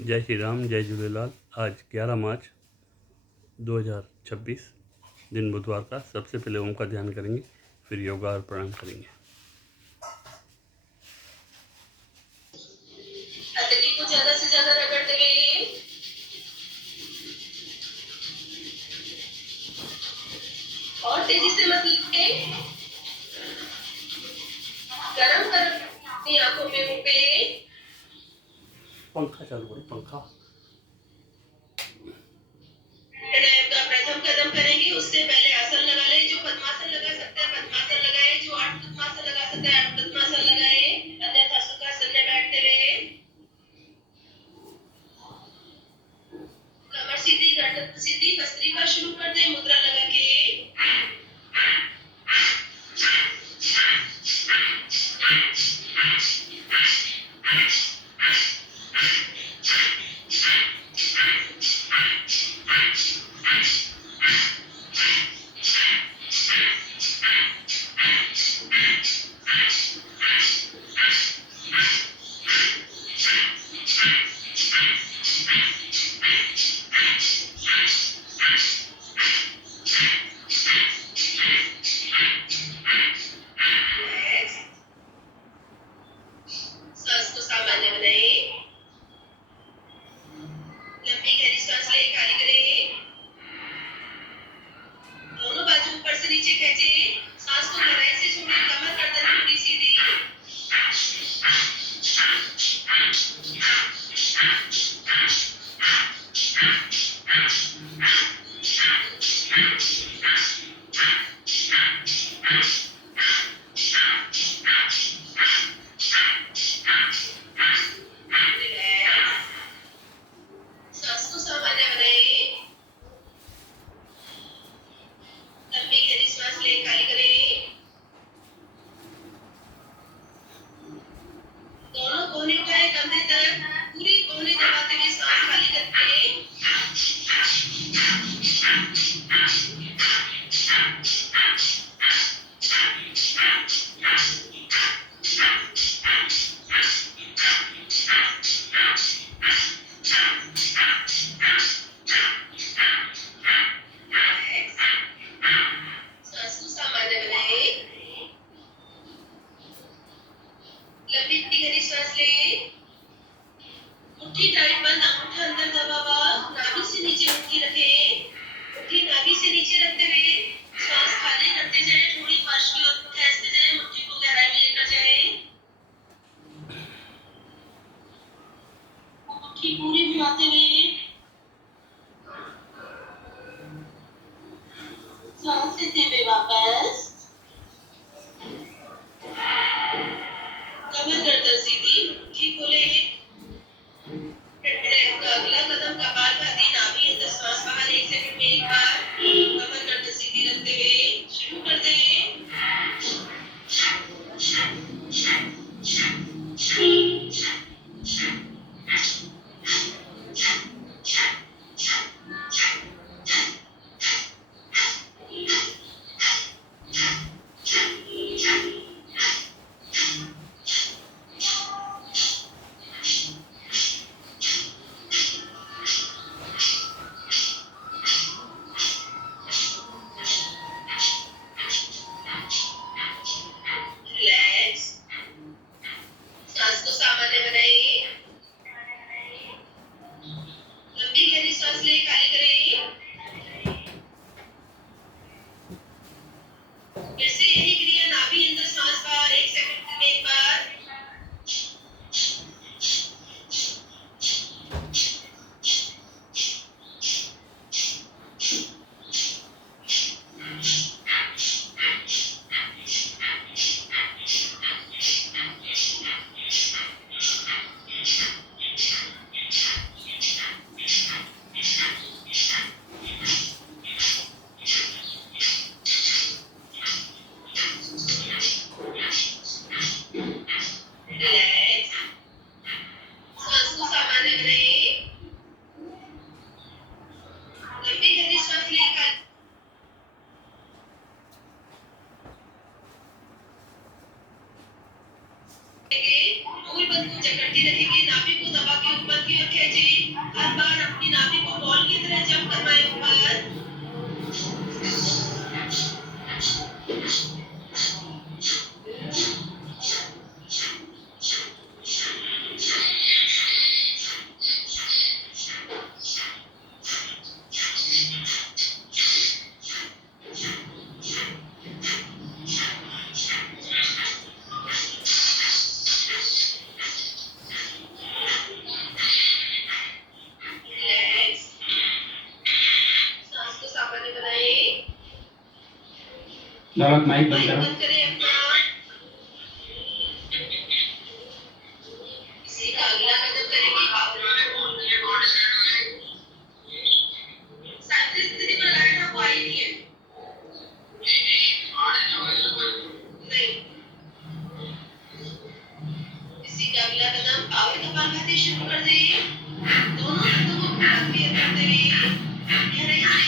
जय श्री राम, जय झूलेलाल। आज 11 मार्च 2026 दिन बुधवार का। सबसे पहले ओम का ध्यान करेंगे, फिर योगा और प्राणायाम करेंगे। हथेली को ज्यादा से ज्यादा रगड़ते गए और तेजी से मत लिखे। गरम गरम अपनी आंखों में मुंह पे पंखा चालू करो, पंखा। प्राणायाम का प्रथम कदम करेंगे। उससे पहले आसन लगा ले। जो पद्मासन लगा सकते हैं पद्मासन लगाए, जो आठ पद्मासन लगा सकते हैं आठ पद्मासन लगाए, अन्यथा सुखासन में बैठते रहे। कमर सीधी, गर्दन सीधी, भस्त्रिका शुरू कर दे मुद्रा लगा के। सांस को सामान्य बनाए। लंबी गहरी सांस ले, खाली करें। दोनों बाजू ऊपर से नीचे खींचे। सांस को गहराई से छोड़े। कमर गर्दन पूरी सीधी। सांस को सामान्य बनाए। लंबी गहरी सांस ले, खाली करें। दोनों कोहनी उठाए कंधे तक। पूरी कोहनी दबाते हुए सांस खाली करके। सांस को सामान्य बनाए। लंबी गहरी सांस ले। मुट्ठी टाइट बंद, अंगूठा अंदर दबा हुआ। नाभि से नीचे मुट्ठी रखे। मुट्ठी नाभि से नीचे रखते हुए सांस खाली करते जाए। थोड़ी फर्श की ओर खींचते जाए। मुट्ठी को गहराई में लेकर जाए। मुट्ठी पूरी घुमाते हुए सांस लेते हुए वापस। कमर गर्दन सीधी, मुट्ठी खोले। प्राणायाम का अगला कदम कपालभाति, नाभि अंदर सांस बाहर। 1 सेकंड में एक बार। कमर गर्दन सीधी रखते हुए शुरू कर दें। अपनी नाभि को बॉल की तरह जंप करवाएं ऊपर। रिलैक्स, सांस को सामान्य बनाएं। नमक माइक बंद माइक करो। बंद करें अपना। इसी का अगला कदम करेंगे सावित्री दीदी को लगाया था, वो आई नहीं है। नहीं। इसी का अगला कदम पावर कपालभाति शुरू कर दें। दोनों हाथों को पूरा क्लियर करते हुए गहराई से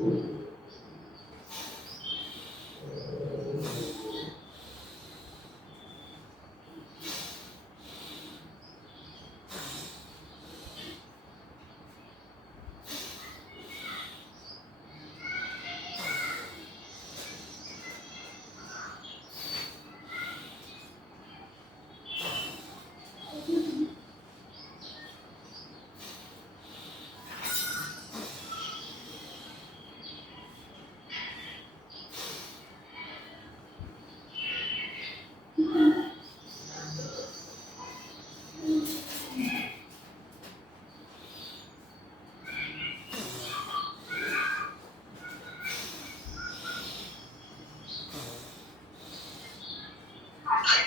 हाथ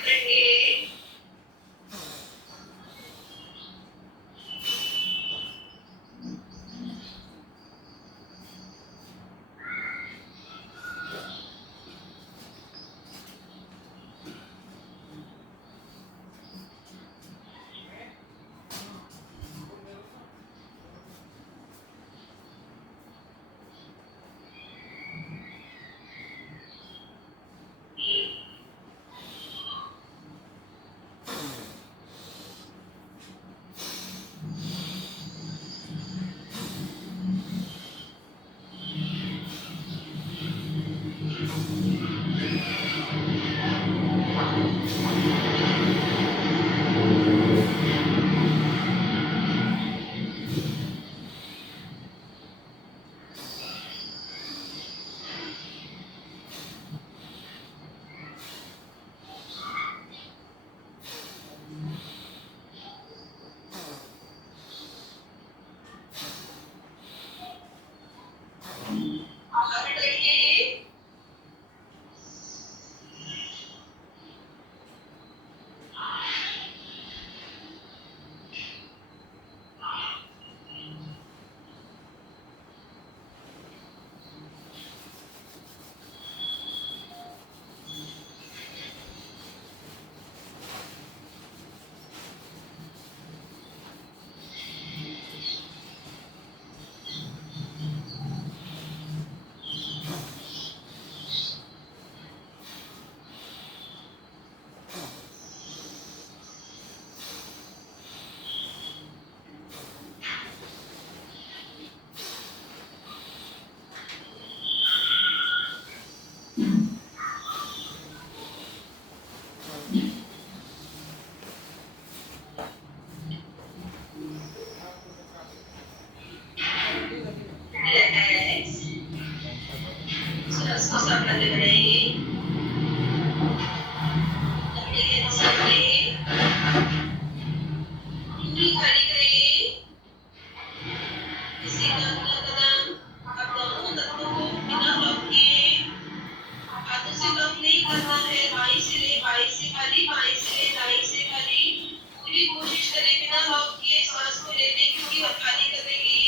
रखें। हाथ रखें। रिलैक्स। सांस को संभालते बनाइए। अपनी सांस लें। पूरी खाली करें। इसी का अगला कदम आप दोनों तत्वों को बिना लॉक किए हाथों से लॉक नहीं करना है। बाएं से ले बाएं से खाली, बाएं से ले दाएं से खाली। पूरी कोशिश करें बिना लॉक किए सांस को लेने की और खाली करने की।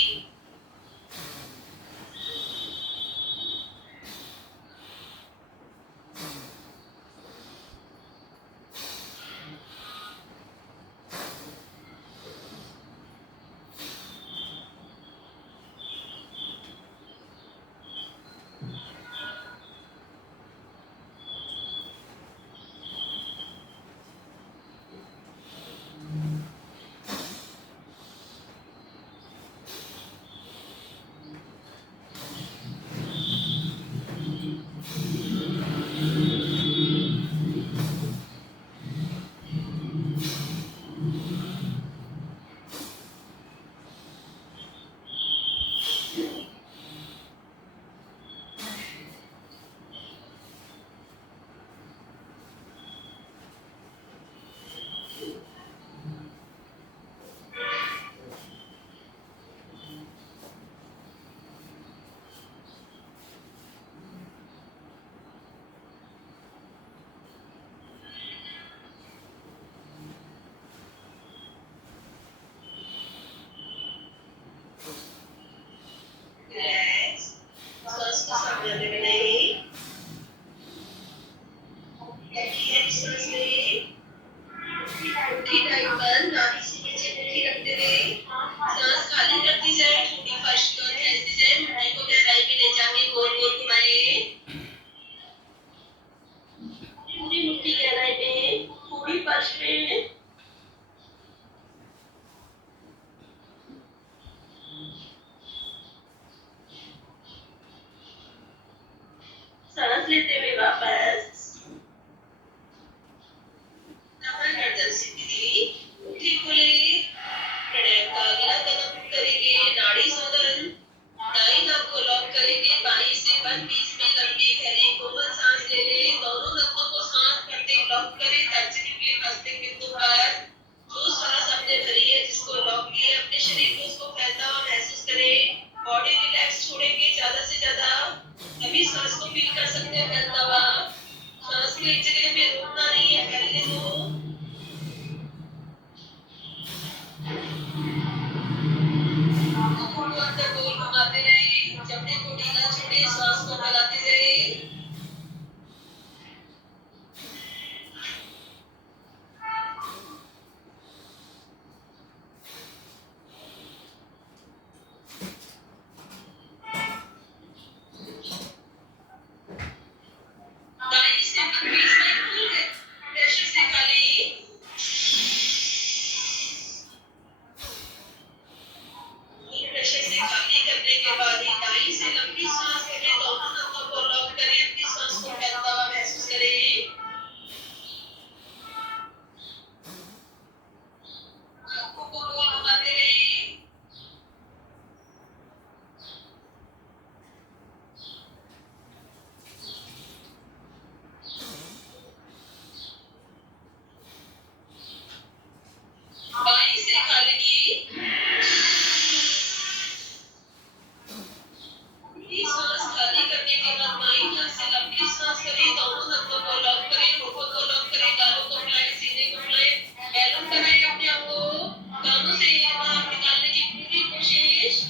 सांस लेते हुए वापस नमन गर्दन सीधी मुट्ठी खोले प्राणायाम का अगला कदम करेंगे नाड़ी शोधन दाई नाक को लॉक करेंगे बाई से 1 20 में लंबी गहरी कोमल सांस ले ले दोनों नसों को सांस करते लॉक करें तर्जनी के मस्तिष्क बिंदु पर जो सांस अपने भरी है जिसको लॉक किया अपने शरीर को उसको फैलता हुआ महसूस करें बॉडी रिलैक्स छोड़ेंगे ज्यादा से ज्यादा अभी सांस को फील कर सकते हैं फैलता हुआ सांस को एक जगह में रोकना नहीं है फैलने दो आंखों को अंदर गोल घुमाते रहे जबड़े को ढीला छोड़े सांस को फैलाते रहे दाई से 20 में खुल गए प्रेशर से खाली प्रेशर से खाली करने के बाद ही दाई से लंबी सांस लेके दोनों नसों को लॉक करें अपनी सांस को फैलता हुआ महसूस करें आंखों को गोल घुमाते रहे बाई से खाली पूरी सांस खाली करने के बाद बाई नाक से लंबी सांस करें दोनों नसों को लॉक करें होठों को लॉक करें गालों को फुलाएं सीने को फुलाएं बैलून कराएं अपने आप को कानों से ये बाहर निकालने की पूरी कोशिश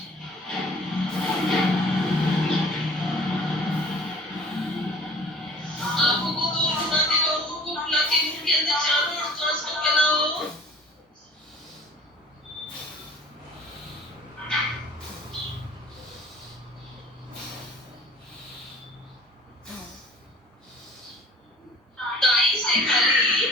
आंखों को गोल घुमाते रहो मुंह को फुला के मुंह के अंदर चारों ओर सांस को फैलाओ दाई से खाली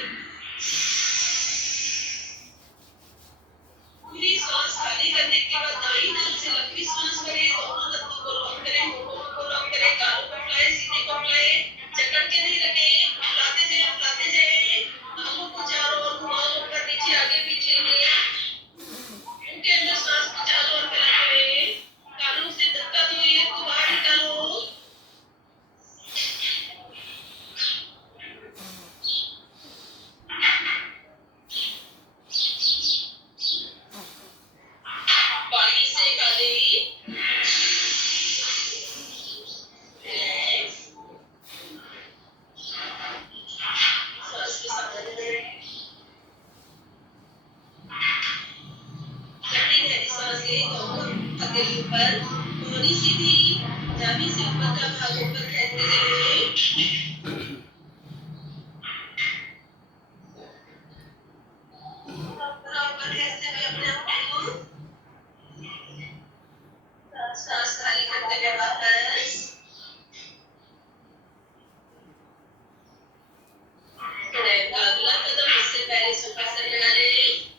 पूरी सांस खाली करने के बाद दाई नाक से लंबी सांस करें दोनों नसों को लॉक करें होठों को लॉक करें गालों को फुलाएं सीने को फुलाएं जकड़ के नहीं रखें फुलाते जाए आंखों को चारों ओर घुमाओ ऊपर नीचे आगे पीछे मुंह के अंदर सांस को चारों ओर फैलाते हुए कानों से धक्का दो एयर को बाहर निकालो बाई से खाली रिलैक्स सांस को समझ लें लंबी गहरी सांस ले दोनों हथेली ऊपर कोहनी सीधी नाभि से ऊपर का भाग ऊपर खींचते रहे पूरा ऊपर खींचते हुए अपने आप को सांस खाली करते हुए वापस प्राणायाम का अगला कदम इससे पहले सुखासन लगा लें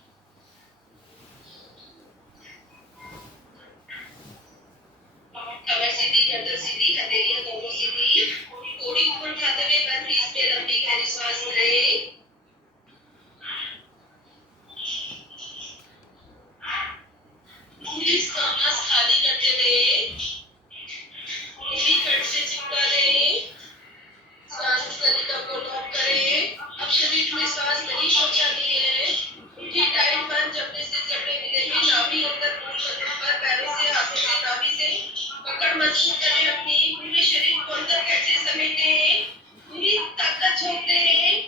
कमर सीधी गर्दन सीधी हथेलियां दोनों सीधी कोड़ी ऊपर उठाते हुए 1 20 में लंबी गहरी सांस लें पूरी सांस खाली करते हुए पूरी कट से चिपका लें सांस की नलिका को लॉक करें अब शरीर में सांस नहीं पहुंचानी है मुट्ठी टाइट बंद जबड़े से जबड़े मिले हुए नाभि अंदर मूल कदमों पर पैरों से हाथों से नाभि से पकड़ मजबूत करें अपनी पूरे शरीर को अंदर कैसे समेटें पूरी ताकत झोंक दें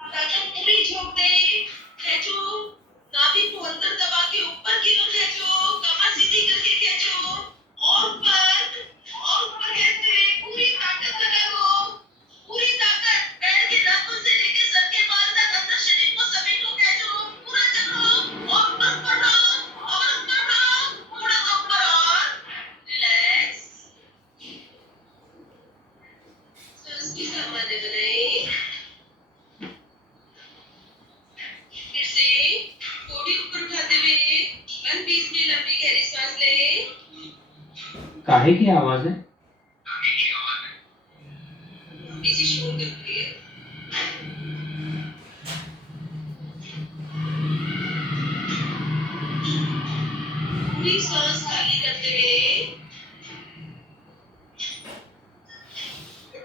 ताकत पूरी झोंक दें खींचो नाभि को अंदर दबा के ऊपर की ओर खींचो कमर सीधी करके खींचो और ऊपर खींचते हुए पूरी ताकत लगाओ पूरी ताकत पैर के नाखून से लेकर सर के बाल तक अंदर शरीर को समेटो खींचो पूरा जकड़ो और ऊपर थोड़ा सा ऊपर और रिलैक्स सांस की सामान्य बनाएं फिर से कोड़ी ऊपर उठाते हुए 1 20 में लंबी गहरी सांस लें काहे की आवाज है?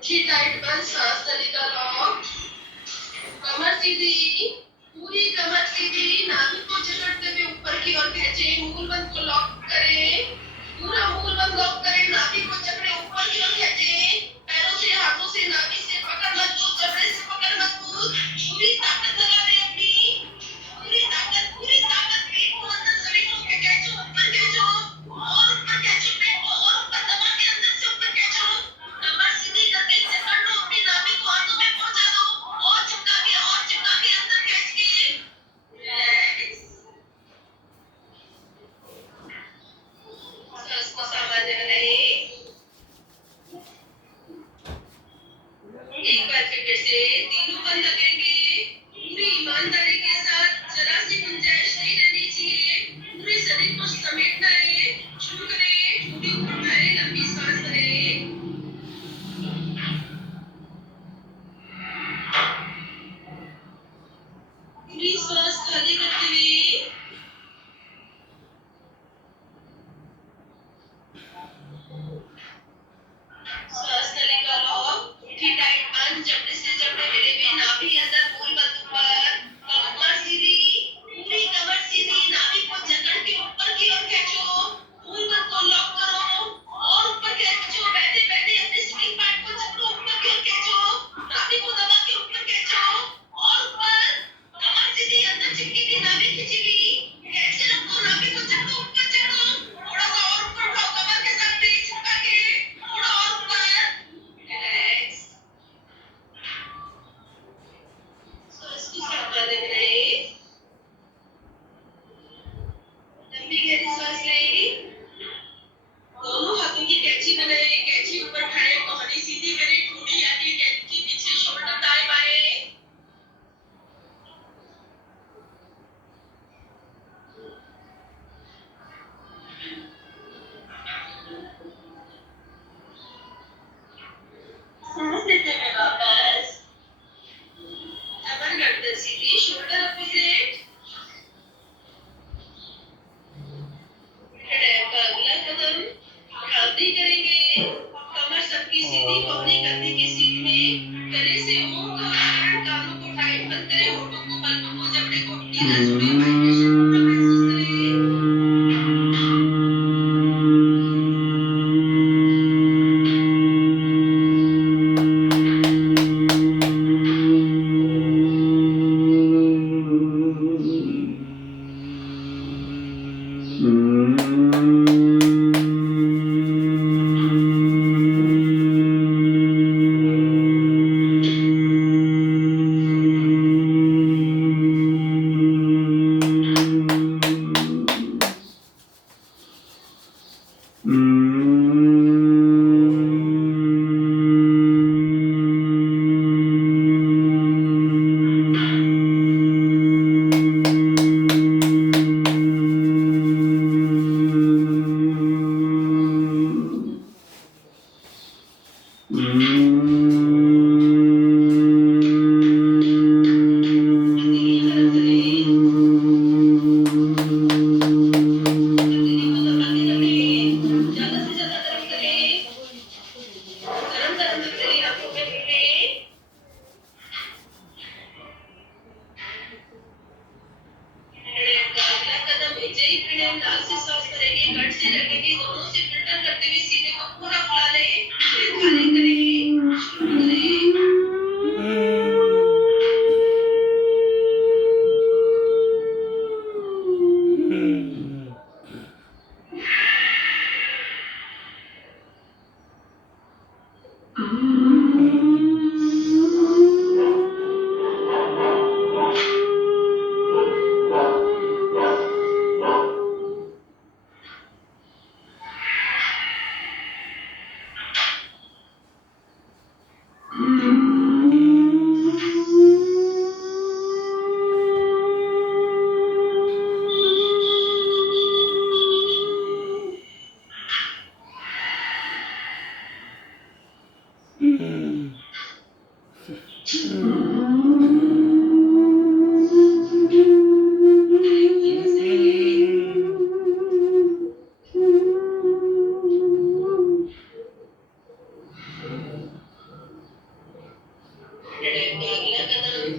मुट्ठी टाइट बंद, सांस तरीका लॉक, कमर सीधी, पूरी कमर सीधी, नाभि को जकड़ते हुए ऊपर की ओर खींचे, मूलबंध को लॉक करें, पूरा मूलबंध लॉक करें, नाभि को जकड़े ऊपर की ओर खींचे, पैरों से हाथों से नाभि से पकड़ मजबूत, जबड़े से पकड़ मजबूत, पूरी ताकत लगा दे अपनी, पूरी ताकत पेट को अंदर सभी को खींचो, ऊपर खींचो और ऊपर खींचो, पेट को और ऊपर दबा के अंदर से ऊपर खींचो, कमर सीधी करके जकड़ लो, अपनी नाभि को हाथों में पहुंचा दो और चिपका के अंदर खींच के रिलैक्स, सांस को सामान्य बनाइए। एक बार फिर से तीनों बंद लगेंगे, पूरी ईमानदारी के साथ, जरा सी गुंजाइश नहीं रहनी चाहिए, पूरे शरीर को समेटना है, शुरू करें, ठोड़ी ऊपर उठाएं, लंबी सांस भरें, पूरी सांस खाली करते हुए सांस नलिका लॉक, मुट्ठी टाइट बंद, जबड़े से जबड़े मिले हुए, नाभि अंदर, मूलबंध ऊपर, कमर सीधी, पूरी कमर सीधी, नाभि को जकड़ के ऊपर की ओर खींचो, मूलबंध को लॉक करो और ऊपर खींचो, बैठे बैठे अपने स्प्रिंग पार्ट को जकड़ो, ऊपर की ओर खींचो, नाभि को दबा के ऊपर खींचो और ऊपर, कमर सीधी, अंदर चिपकी हुई नाभि खींची हुई, खींच के रखो, नाभि को जकड़ो, ऊपर चढ़ो, थोड़ा सा और ऊपर उठाओ, कमर के साथ पेट चिपका के, थोड़ा और ऊपर, रिलैक्स, सांस को सामान्य बनाइए, लंबी गहरी सांस लें, दोनों हाथों की कैंची बनाएं, कैंची ऊपर उठाएं, कोहनी सीधी करें, ठोड़ी आगे, कैंची पीछे, शोल्डर दाएं बाएं, सांस लेते हुए वापस, कमर गर्दन सीधी, शोल्डर अपोजिट, पैर का अगला कदम उठावती करेंगे, कमर सबकी सीधी, कोहनी कंधे की सीध में, गले से ओम का उच्चारण, कानों को टाइट बंद करें, होठों को, पलकों को, जबड़े को ढीला छुड़े, वाइब्रेशन पूरा महसूस करें,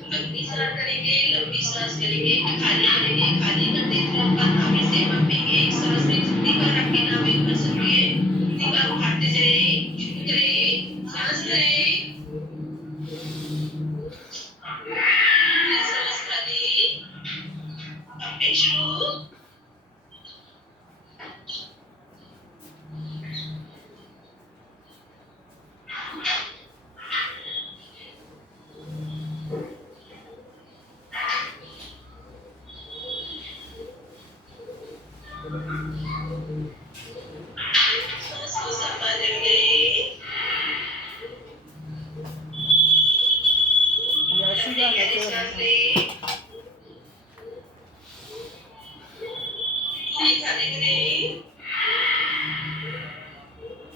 अगली सांस करेंगे, लंबी सांस करेंगे, खाली करेंगे, खाली करते तुरंत बाद नाभि से पंपेंगे। एक सांस में जितनी बार आपकी नाभि भर सके उतनी बार उठाते जाए। शुरू करें, सांस लें, फिर सांस खाली, पंपिंग शुरू। सांस को संभाल लें, लंबी गहरी सांस लें, पूरी खाली करें,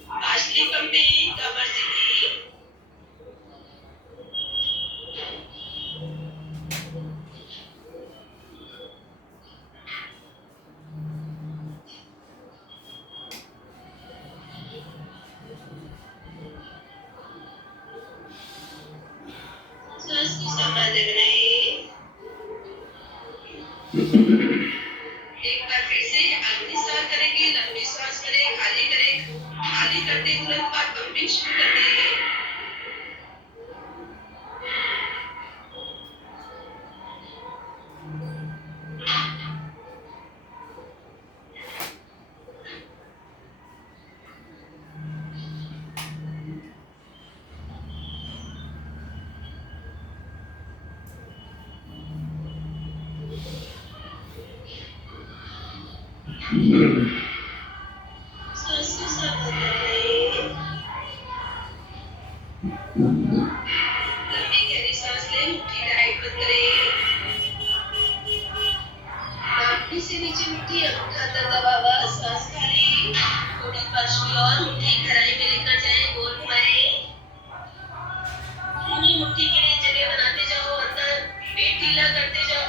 पार्शली पंपिंग, कमर सीधी, सांस को संभाल लें। एक बार फिर से अगली सांस करेंगे, लंबी सांस करें, खाली करें, खाली करते तुरंत बाद पंपिंग शुरू कर दें। सांस को संभाल लें, लंबी गहरी सांस लें, मुट्ठी टाइट बंद करें, नाभि से नीचे मुट्ठी अंगूठा अंदर दबावा, सांस खाली, थोड़ी पार्श्वी और मुट्ठी गहराई में लेकर जाएं, गोल घुमाएं, पूरी मुट्ठी के लिए जगह बनाते जाओ, अंदर पेट ढीला करते जाओ।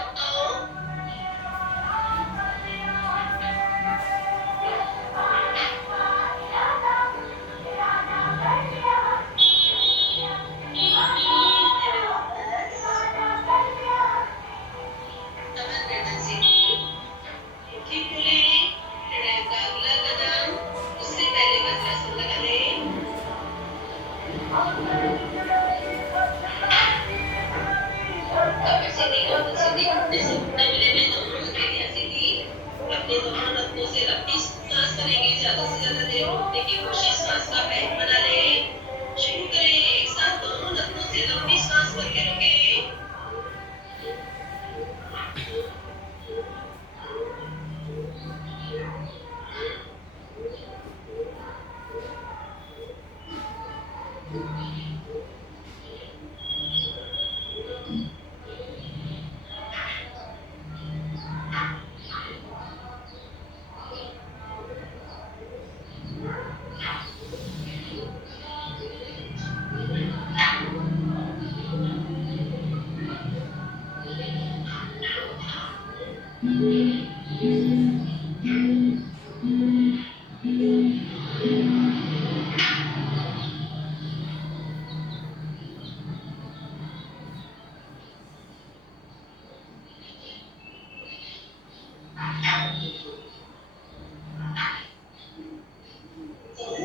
कमर गर्दन सीधी, मुट्ठी खोलें, प्राणायाम का अगला कदम, उससे पहले वज्रासन लगा लें। कमर सीधी, गर्दन सीधी, घुटने से घुटना मिले हुए, दोनों हथेलियां सीधी। अपने दोनों नथनों से लंबी सांस करेंगे, ज्यादा से ज्यादा देर रोकने की कोशिश, सांस का पैक बना लें। शुरू करें, एक साथ दोनों नथनों से लंबी सांस भर के रोकें।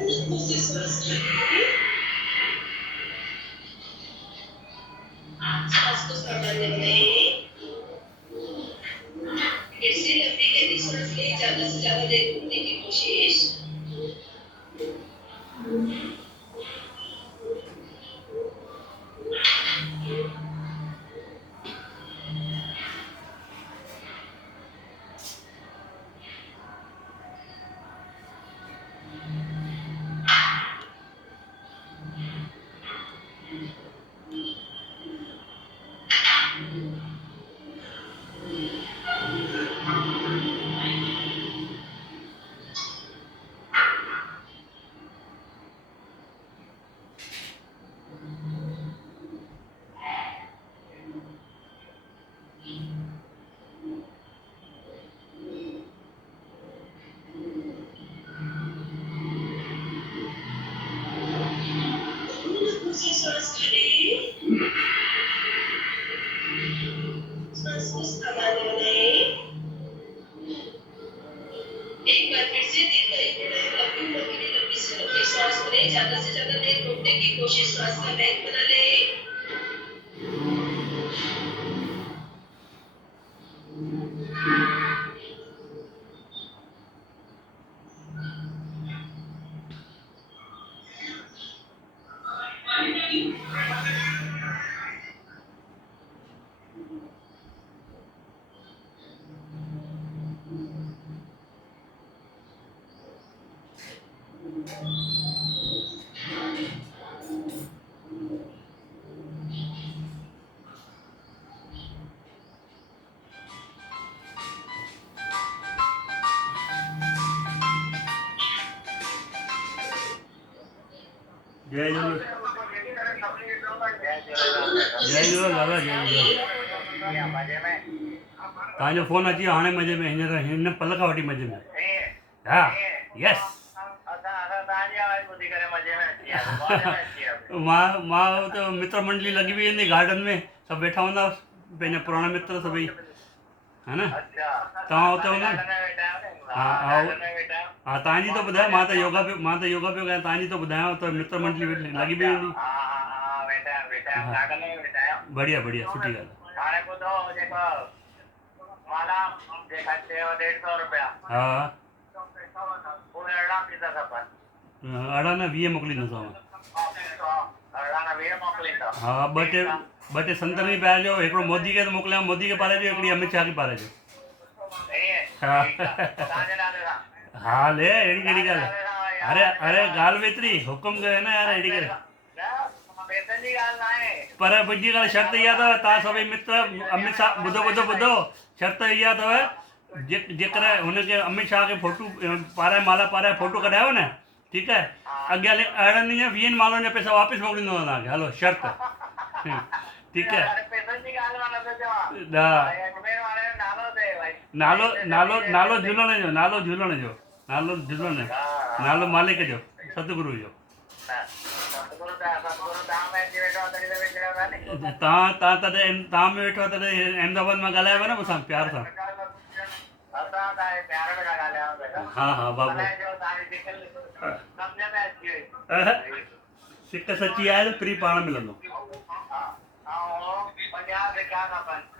नथनों से सांस खाली, सांस को संभाल लें। फिर से लंबी गहरी सांस लें, ज्यादा से ज्यादा देर रुकने की कोशिश। उन्हें ढूंढने की कोशिश रास्ता बैंक बना ले। जय झूले जय झूलेलाल दादा जय झूलेलाल तव्हांजो फ़ोन अची वियो हाणे मज़े में हींअर हिन पल खां वठी मज़े में हा यस मां त मित्र मंडली लॻी वई हूंदी गार्डन में सभु वेठा हूंदा हुआसीं पंहिंजा पुराणा मित्र सभई है न तव्हां हुते हूंदा हा हा हा तव्हांजी थो ॿुधायो मां त योगा पियो कयां तव्हांजी थो ॿुधायांव त मित्र मंडली लॻी पई हूंदी बढ़िया बढ़िया सुठी ॻाल्हि हा अड़ा न 20 मोकिलींदोसांव हा ॿ टे संतनि खे पाराइजो हिकिड़ो मोदी खे त मोकिलियां मोदी खे पाराइजो हिकिड़ी अमित शाह खे पाराइजो हा हा ले अहिड़ी कहिड़ी ॻाल्हि आहे अरे ॻाल्हि बि एतिरी हुकुम कयो न यार अहिड़ी ॻाल्हि पर मुंहिंजी ॻाल्हि शर्त इहा अथव तव्हां सभई मित्र अमित शाह ॿुधो शर्त इहा अथव जेकर हुनखे अमित शाह खे फोटू पाराए माला पाराए फोटो कढायो न ठीकु आहे अॻियां 18 या 20 माण्हुनि जा पैसा वापसि मोकिलींदो तव्हांखे हलो शर्त ठीकु आहे नालो झूलण जो नालो मालिक जो सतगुरू जो तव्हां में वेठो आहे तॾहिं अहमदाबाद मां ॻाल्हायव न मूंसां प्यार सां हा हा बाबू सिक सची आहे त फ्री पाण मिलंदो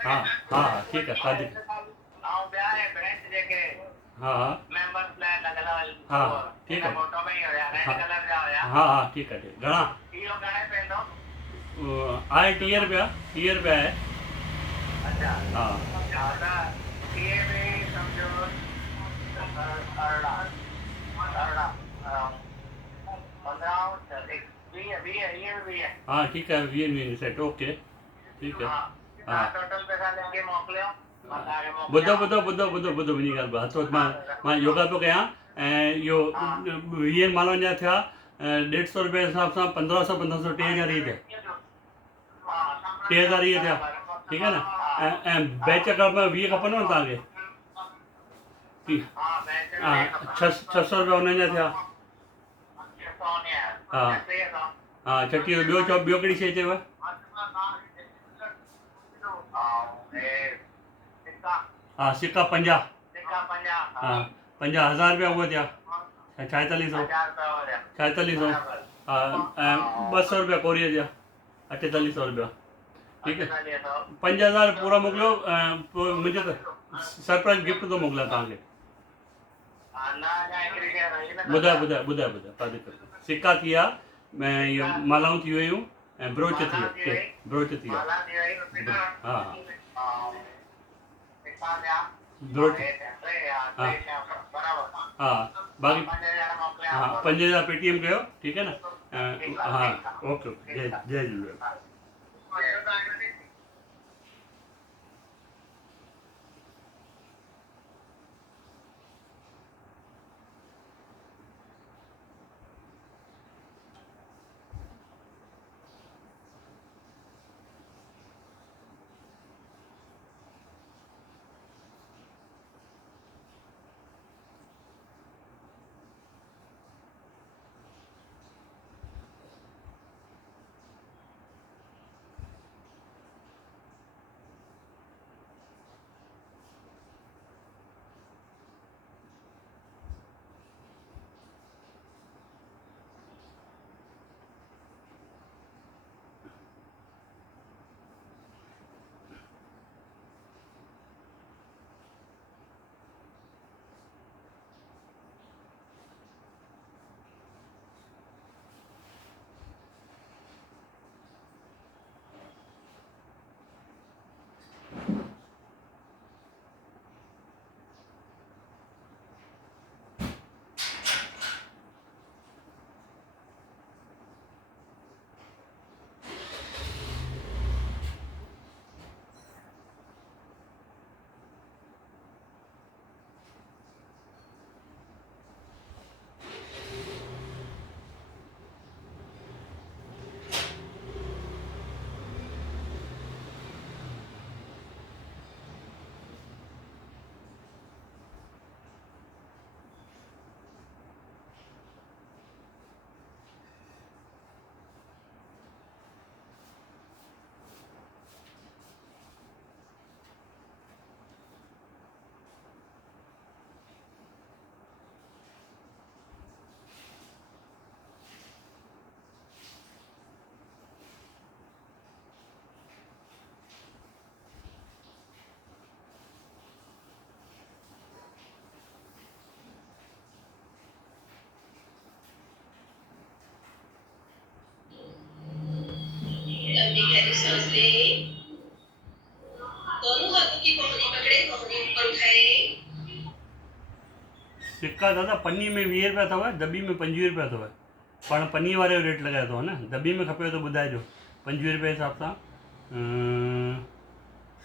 हा हा ठीकु आहे शादी हा हा ठीकु आहे हा हा ठीकु आहे घणा आहे 30 रुपया आहे हा हाँ ठीक है 20 सेट ओके ठीक है हाँ ॿुधो मुंहिंजी ॻाल्हि हथो मां योगा पियो कयां ऐं इहो 20 माण्हुनि जा थिया 150 रुपए जे हिसाब सां 1500 3000 इहे थिया 3000 इहे थिया ठीकु आहे न ऐं बैच कप में 20 खपनि न तव्हांखे हा 600 रुपया हुननि जा थिया हा हा चटीह ॿियो चओ ॿियो कहिड़ी शइ चयव हा सिक्का 50 हा 50,000 रुपया उहे थिया 4600 हा ऐं 200 रुपया कोरीअ जा 4800 रुपया ठीकु आहे 5000 पूरा मोकिलियो पोइ मुंहिंजो त सरप्राइज़ गिफ्ट थो मोकिलियां तव्हांखे ॿुधायो का दिक़त सिक्का थी विया ऐं इहो मालाऊं थी वियूं ऐं ब्रोच थी विया हा ब्रोच हा बाक़ी हा 5000 पेटीएम कयो ठीकु आहे न हा ओके जय झूलेलाल लंबी गहरी सांस लें। दोनों हाथों की कोहनी पकड़े, कोहनी ऊपर उठाएं। सिक्का दादा पन्नी में 20 रुपया अथव, दॿी में 25 रुपया अथव। पाण पन्नी वारे जो रेट लॻायो अथव न, दॿी में खपेव त ॿुधाइजो। 25 रुपये हिसाब सां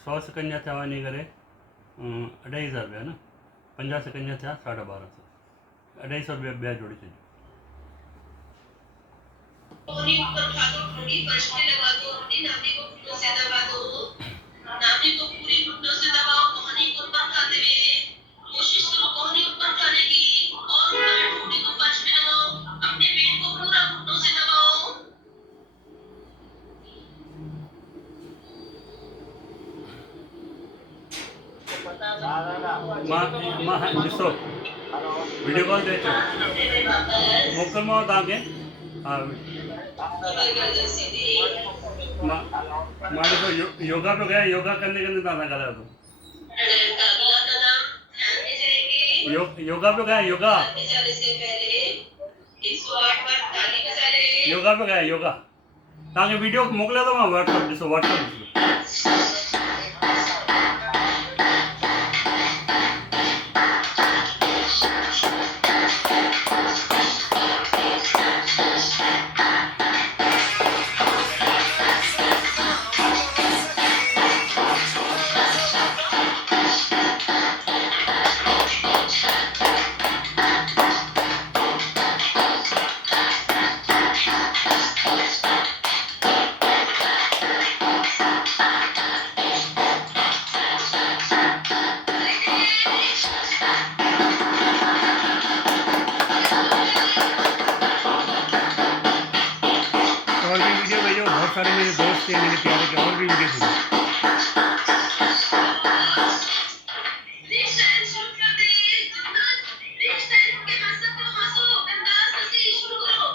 100 सेकंड जा थिया वञी करे 2500 रुपया न, 50 सेकंड जा थिया 1250, 250 रुपया ॿिया जोड़ी छॾियो। कोहनी ऊपर उठा दो, ठोड़ी फर्श पे लगा दो, अपनी नाभि को घुटनों से दबा दो। नाभि को पूरी घुटनों से दबाओ, कोहनी को ऊपर उठाते हुए कोशिश करो कोहनी ऊपर उठाने की, और ऊपर ठोड़ी को फर्श पे लगाओ, अपने पेट को पूरा घुटनों से दबाओ। मां ॾिसो वीडियो कॉल ते अचो, मोकिलियोमांव तव्हांखे। हा गर्दन सीधी, मां ॾिसो योगा पियो कयां, योगा कंदे कंदे तव्हां सां ॻाल्हायो थो। प्राणायाम का अगला कदम ध्यान में जाएंगे। योगा पियो कयां, योगा में जाने से पहले 108 बार ताली बजा लें। योगा पियो कयां, योगा। तव्हांखे वीडियो मोकिलियो थो मां व्हाट्सअप, ॾिसो व्हाट्सअप ॾिसो। और भी वीडियो भेजो, बहुत सारे मेरे दोस्त हैं, मेरे प्यारे के, और भी वीडियो भेजो। फ्रीस्टाइल शुरू कर दें। जितना फ्रीस्टाइल के मसक को हंसो, अंदाज से शुरू करो।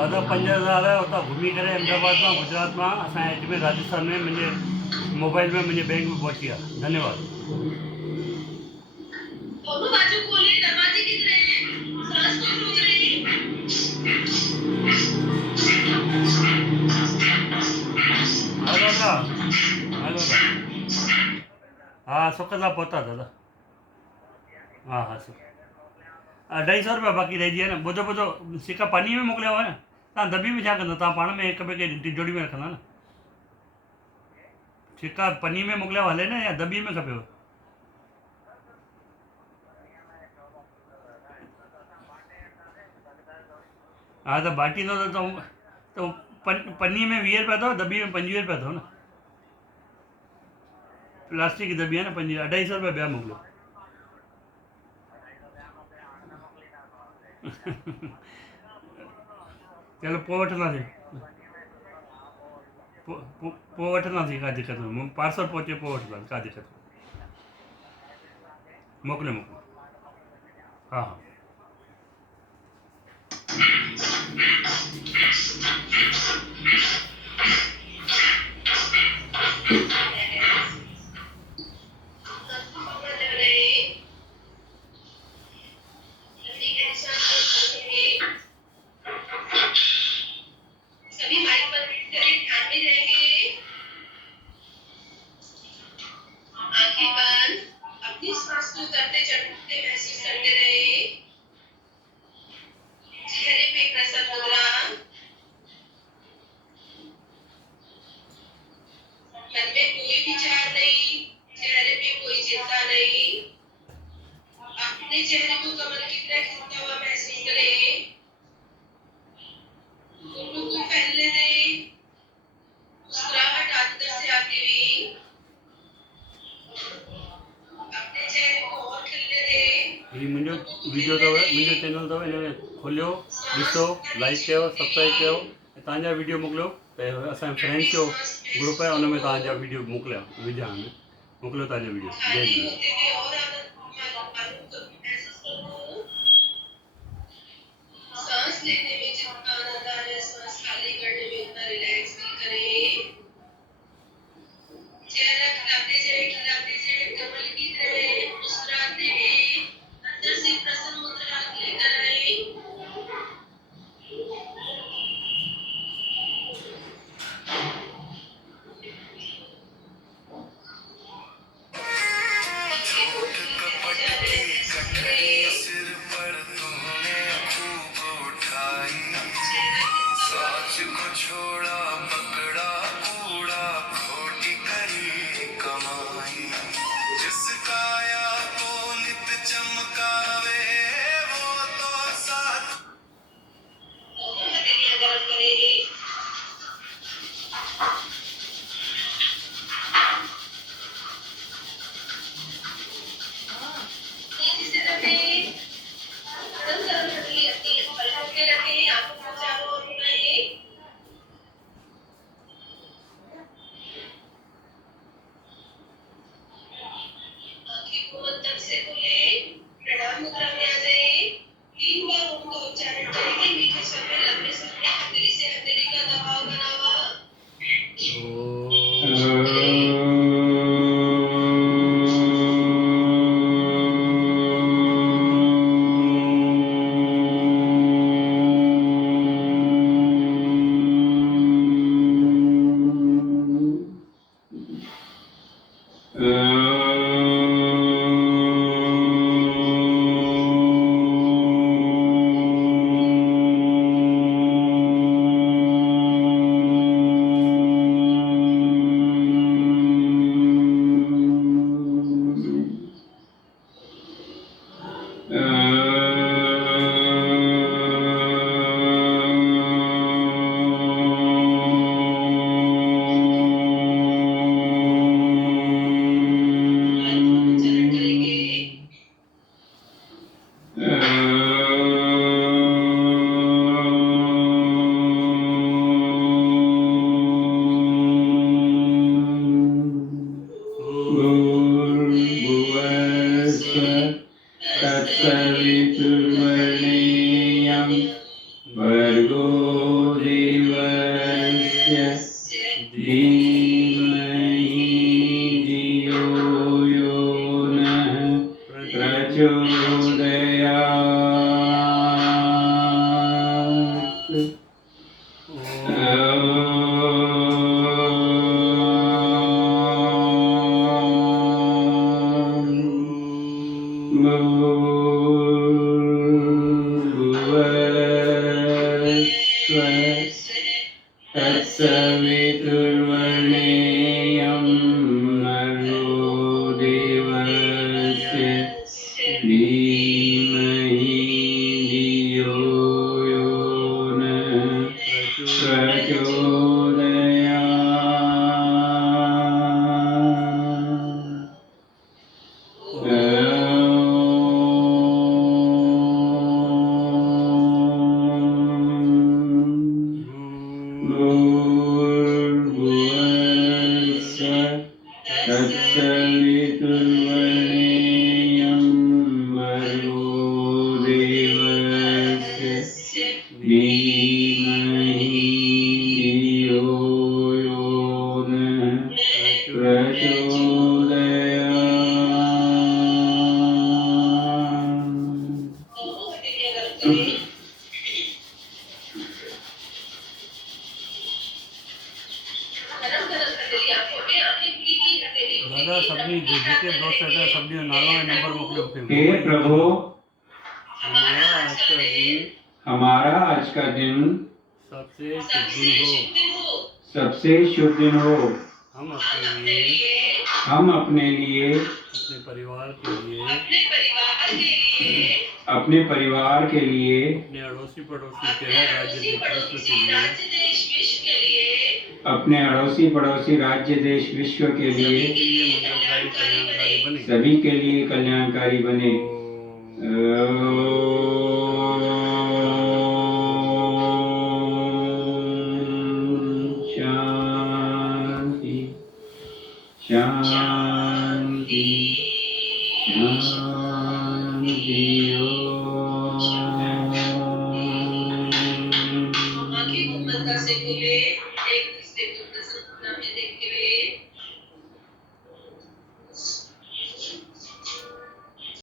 दादा 5000 हुतां घुमी करे अहमदाबाद मां गुजरात मां असांजे अजमेर राजस्थान में मुंहिंजे मोबाइल में मुंहिंजे बैंक में पहुची विया। धन्यवाद। दोनों बाजू खोले, दरवाजे की तरह सांस को रोक रहे। हा दादा, हा दादा, हा सुख सां पहुता दादा। हा हा सुख। 250 रुपया बाक़ी रहिजी विया न। ॿुधो ॿुधो, सिका पन्नी में मोकिलिया हुआ न। तव्हां दॿी में छा कंदो? तव्हां पाण में हिक ॿिए खे तिजोरी में रखंदा न। सिका पन्नी में मोकिलिया हले न, या दॿी में खपेव? हा त बाटींदो त पन्नी में 20 रुपया अथव, दॿी में 25 रुपया अथव न। प्लास्टिक की दॿी आहे न 25, 250 रुपया ॿिया मोकिलियो। चलो पोइ वठंदासीं, पोइ वठंदासीं, का दिक़त न। पार्सल पहुचे पोइ वठंदासीं, का दिक़त न। मोकिलियो मोकिलियो। हा हा। सभी माइक पर करें, ध्यान में रहेंगे। आंखें बंद, अपनी सांस को उतरते चढ़ते महसूस करते रहे। चेहरे पे प्रसन्न मुद्रा, मन में कोई विचार नहीं, चेहरे पे कोई चिंता नहीं। अपने चेहरे को कमल की तरह खिलता हुआ महसूस करें। होठों को फैलने दें, मुस्कुराहट अंदर से आती हुई। अपने चेहरे को और खिलने दें। ही मुंहिंजो वीडियो अथव, मुंहिंजो चैनल अथव, हिन में खोलियो, ॾिसो, लाइक कयो, सब्सक्राइब कयो। ऐं तव्हांजा वीडियो मोकिलियो। त असांजे फ्रेंड्स जो ग्रुप आहे, हुन में तव्हांजा वीडियो मोकिलिया विझां में। मोकिलियो तव्हांजा वीडियो। जय खाली झूलेलाल। होते हुए और आनंद महसूस करो। सांस लेने में जितना आनंद आ रहा है, सांस खाली करने में उतना रिलैक्स फील करें। चेहरा खिलाते जाए कमल की तरह मुस्कुराते हैं। अंदर से प्रसन्न मुद्रा लेकर आए। छोड़ा पकड़ा कूड़ा खोटी करी कमाई जिस काया को नित चमकावे वो तो साथ हथेलियां गरम करें। नीचे से रखें। गरम गरम हथेली अपनी पलकों पे रखें। आंखों को चारों ओर घुमाएं। आंखें को मंथन से खोलें। प्रणाम मुद्रा में आ जाएं। 3 बार ओम का उच्चारण करेंगे। मीठे स्वर में लंबे स्वर में हथेली से हथेली का दबाव बना हुआ। तत्सवितुर्वरेण्यं भर्गो तत्सवितुर्वरेण्यं भर्गो देवस्य धीमहि धियो यो नः प्रचोदयात्। दादा सभी जेके दोस्त रहता है सभी नालों में नंबर मोकलियो हे प्रभु, हमारा आज का दिन हमारा आज का दिन सबसे शुभ दिन हो। सबसे शुभ दिन हो। हम अपने लिए अपने परिवार के लिए अपने परिवार के लिए अपने अड़ोसी पड़ोसी के राज्य देश विश्व के लिए अपने अड़ोसी पड़ोसी राज्य देश विश्व के लिए सभी के लिए कल्याणकारी बने। शांति शांति शांति। आंखें को बंद कर से बोले